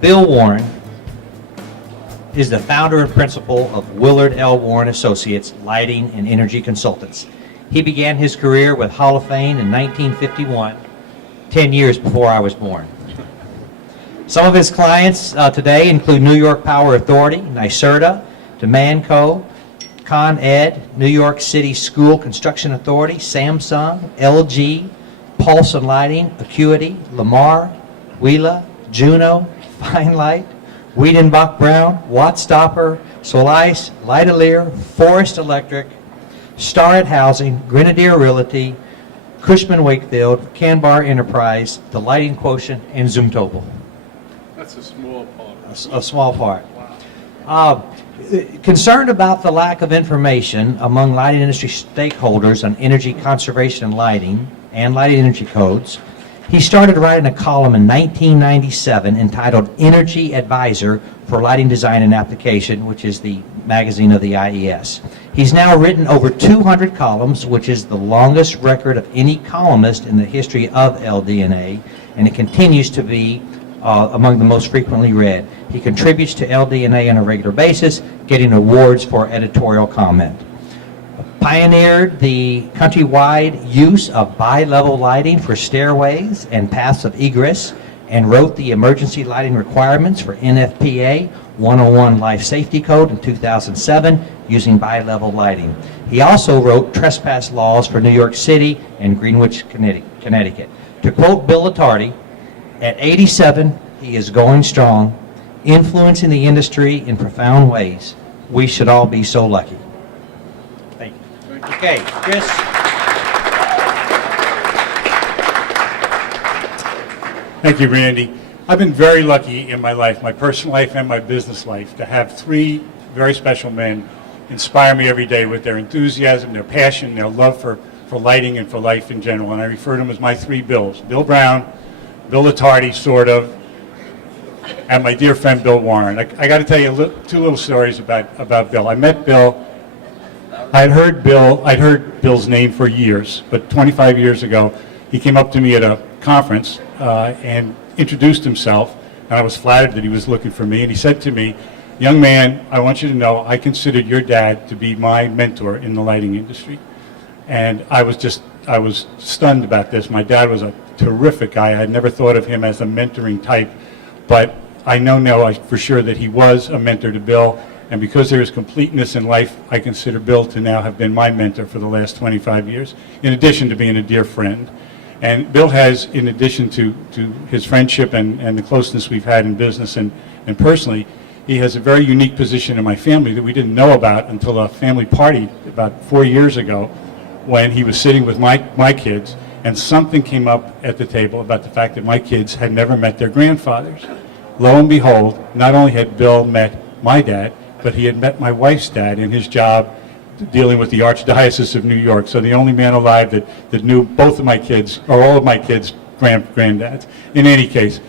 Bill Warren is the founder and principal of Willard L. Warren Associates Lighting and Energy Consultants. He began his career with Hall of Fame in 1951, 10 years before I was born. Some of his clients today include New York Power Authority, NYSERDA, Demanco, Con Ed, New York City School Construction Authority, Samsung, LG, Paulson Lighting, Acuity, Lamar, Wheeler, Juno, Fine Light, Wiedenbach Brown, Wattstopper, Solice, Lightalier, Forest Electric, Starrett Housing, Grenadier Realty, Cushman Wakefield, Canbar Enterprise, The Lighting Quotient, and Zoomtopol. That's a small part. A small part. Concerned about the lack of information among lighting industry stakeholders on energy conservation and lighting energy codes, he started writing a column in 1997 entitled Energy Advisor for Lighting Design and Application, which is the magazine of the IES. He's now written over 200 columns, which is the longest record of any columnist in the history of LDNA, and it continues to be among the most frequently read. He contributes to LDNA on a regular basis, getting awards for editorial comment. Pioneered the countrywide use of bi-level lighting for stairways and paths of egress, and wrote the emergency lighting requirements for NFPA 101 Life Safety Code in 2007 using bi-level lighting. He also wrote trespass laws for New York City and Greenwich, Connecticut. To quote Bill Attardi, at 87, he is going strong, influencing the industry in profound ways. We should all be so lucky. Thank you. Okay, Chris. Thank you, Randy. I've been very lucky in my life, my personal life and my business life, to have three very special men inspire me every day with their enthusiasm, their passion, their love for lighting and for life in general. And I refer to them as my three Bills. Bill Brown, Bill Attardi, sort of, and my dear friend Bill Warren. I got to tell you two little stories about Bill. I met Bill. I'd heard Bill's name for years, but 25 years ago, he came up to me at a conference and introduced himself, and I was flattered that he was looking for me. And he said to me, "Young man, I want you to know I considered your dad to be my mentor in the lighting industry." And I was stunned about this. My dad was a terrific guy. I had never thought of him as a mentoring type, but I know now for sure that he was a mentor to Bill, and because there is completeness in life, I consider Bill to now have been my mentor for the last 25 years, in addition to being a dear friend. And Bill has, in addition to his friendship and the closeness we've had in business and personally, he has a very unique position in my family that we didn't know about until a family party about 4 years ago, when he was sitting with my kids, and something came up at the table about the fact that my kids had never met their grandfathers. Lo and behold, not only had Bill met my dad, but he had met my wife's dad in his job dealing with the Archdiocese of New York. So the only man alive that knew both of my kids, or all of my kids' granddads. In any case,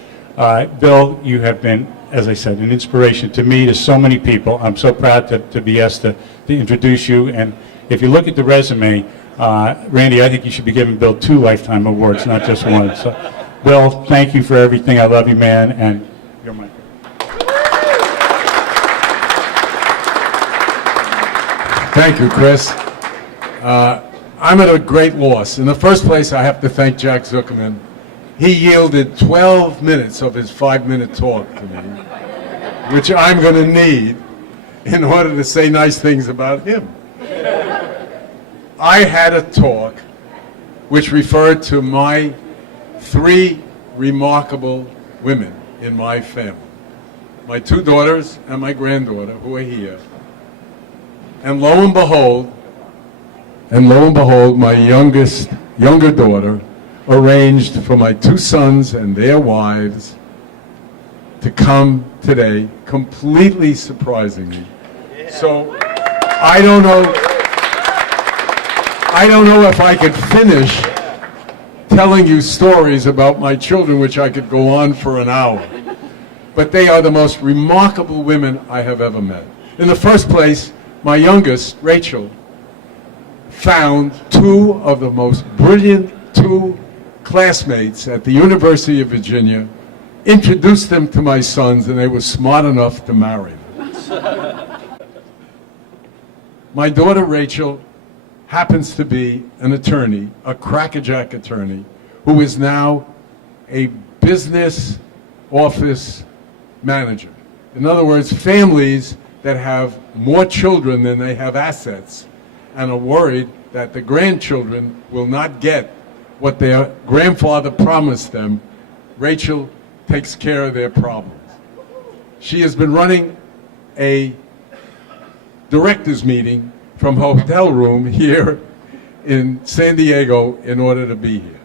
Bill, you have been, as I said, an inspiration to me, to so many people. I'm so proud to be asked to introduce you. And if you look at the resume, Randy, I think you should be giving Bill 2 lifetime awards, not just one. So, Bill, thank you for everything. I love you, man, and you're my. Thank you, Chris. I'm at a great loss. In the first place, I have to thank Jack Zuckerman. He yielded 12 minutes of his 5-minute talk to me, which I'm going to need in order to say nice things about him. I had a talk which referred to my 3 remarkable women in my family. My 2 daughters and my granddaughter, who are here. And lo and behold, my younger daughter arranged for my 2 sons and their wives to come today, completely surprising me. So I don't know if I could finish telling you stories about my children, which I could go on for an hour. But they are the most remarkable women I have ever met. In the first place, my youngest, Rachel, found 2 of the most brilliant 2 classmates at the University of Virginia introduced them to my sons, and they were smart enough to marry them. My daughter Rachel happens to be an attorney, a crackerjack attorney, who is now a business office manager. In other words, families that have more children than they have assets and are worried that the grandchildren will not get what their grandfather promised them, Rachel takes care of their problems. She has been running a directors meeting from a hotel room here in San Diego in order to be here.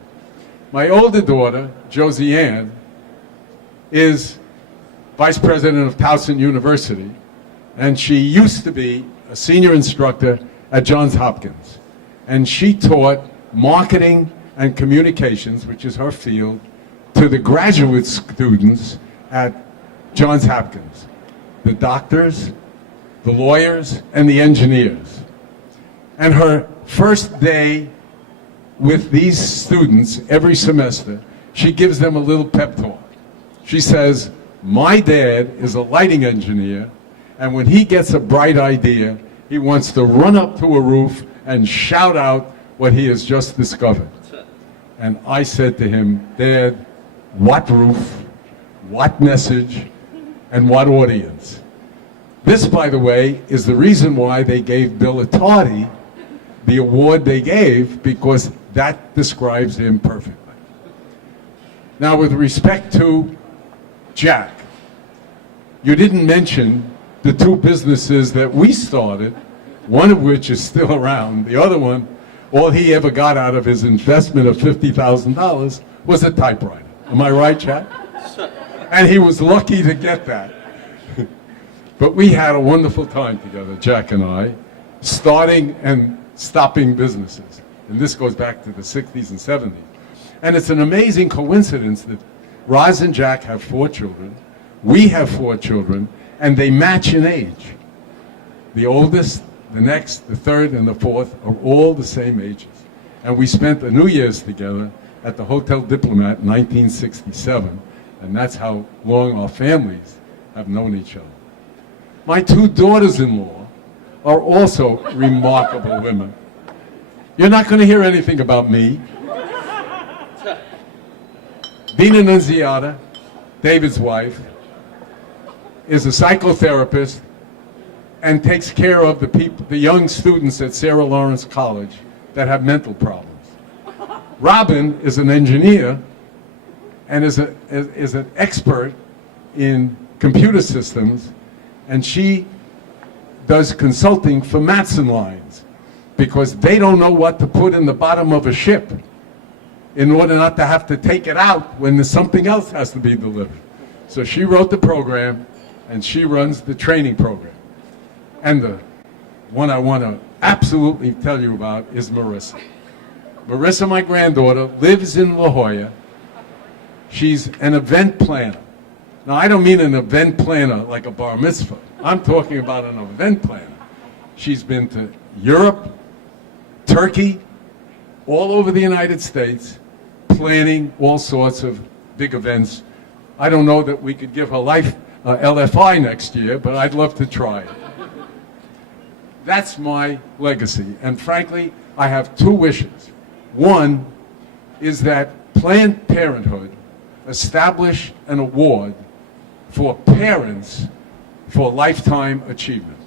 My older daughter, Josie Ann, is vice president of Towson University, and she used to be a senior instructor at Johns Hopkins. And she taught marketing and communications, which is her field, to the graduate students at Johns Hopkins, the doctors, the lawyers, and the engineers. And her first day with these students every semester, she gives them a little pep talk. She says, my dad is a lighting engineer, and when he gets a bright idea, he wants to run up to a roof and shout out what he has just discovered. And I said to him, Dad, what roof, what message, and what audience? This, by the way, is the reason why they gave Bill Attardi the award they gave, because that describes him perfectly. Now, with respect to Jack, you didn't mention the two businesses that we started, one of which is still around. The other one, all he ever got out of his investment of $50,000 was a typewriter. Am I right, Jack? And he was lucky to get that. But we had a wonderful time together, Jack and I, starting and stopping businesses. And this goes back to the 60s and 70s. And it's an amazing coincidence that Roz and Jack have 4 children, we have 4 children, and they match in age. The oldest, the next, the third, and the fourth are all the same ages. And we spent the New Year's together at the Hotel Diplomat in 1967, and that's how long our families have known each other. My 2 daughters-in-law are also remarkable women. You're not going to hear anything about me. Dina Nunziata, David's wife, is a psychotherapist and takes care of the young students at Sarah Lawrence College that have mental problems. Robin is an engineer and is an expert in computer systems, and she does consulting for Matson Lines because they don't know what to put in the bottom of a ship in order not to have to take it out when something else has to be delivered. So she wrote the program, and she runs the training program. And the one I want to absolutely tell you about is Marissa. Marissa, my granddaughter, lives in La Jolla. She's an event planner. Now, I don't mean an event planner like a bar mitzvah. I'm talking about an event planner. She's been to Europe, Turkey, all over the United States, planning all sorts of big events. I don't know that we could give her life LFI next year, but I'd love to try it. That's my legacy. And frankly, I have 2 wishes. One is that Planned Parenthood establish an award for parents for lifetime achievement.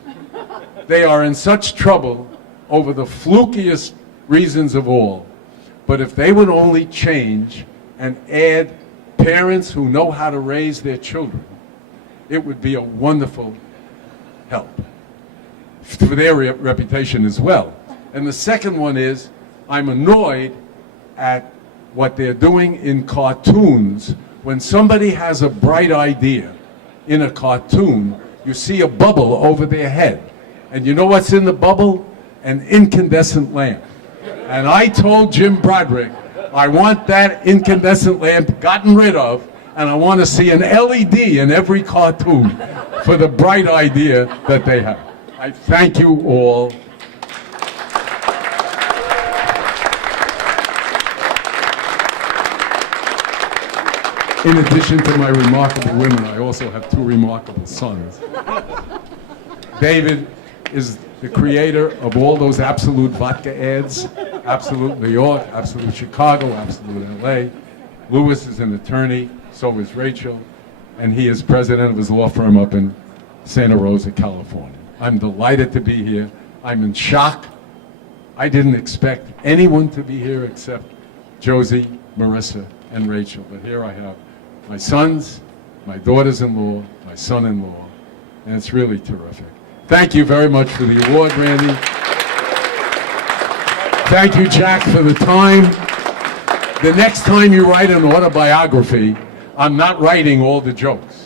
They are in such trouble over the flukiest reasons of all. But if they would only change and add parents who know how to raise their children, it would be a wonderful help for their reputation as well. And the second one is, I'm annoyed at what they're doing in cartoons. When somebody has a bright idea in a cartoon, you see a bubble over their head. And you know what's in the bubble? An incandescent lamp. And I told Jim Broderick, I want that incandescent lamp gotten rid of, and I want to see an LED in every cartoon for the bright idea that they have. I thank you all. In addition to my remarkable women, I also have two remarkable sons. David is the creator of all those Absolute vodka ads, Absolute New York, Absolute Chicago, Absolute LA. Louis is an attorney, so is Rachel, and he is president of his law firm up in Santa Rosa, California. I'm delighted to be here. I'm in shock. I didn't expect anyone to be here except Josie, Marissa, and Rachel. But here I have my sons, my daughters-in-law, my son-in-law, and it's really terrific. Thank you very much for the award, Randy. Thank you, Jack, for the time. The next time you write an autobiography, I'm not writing all the jokes.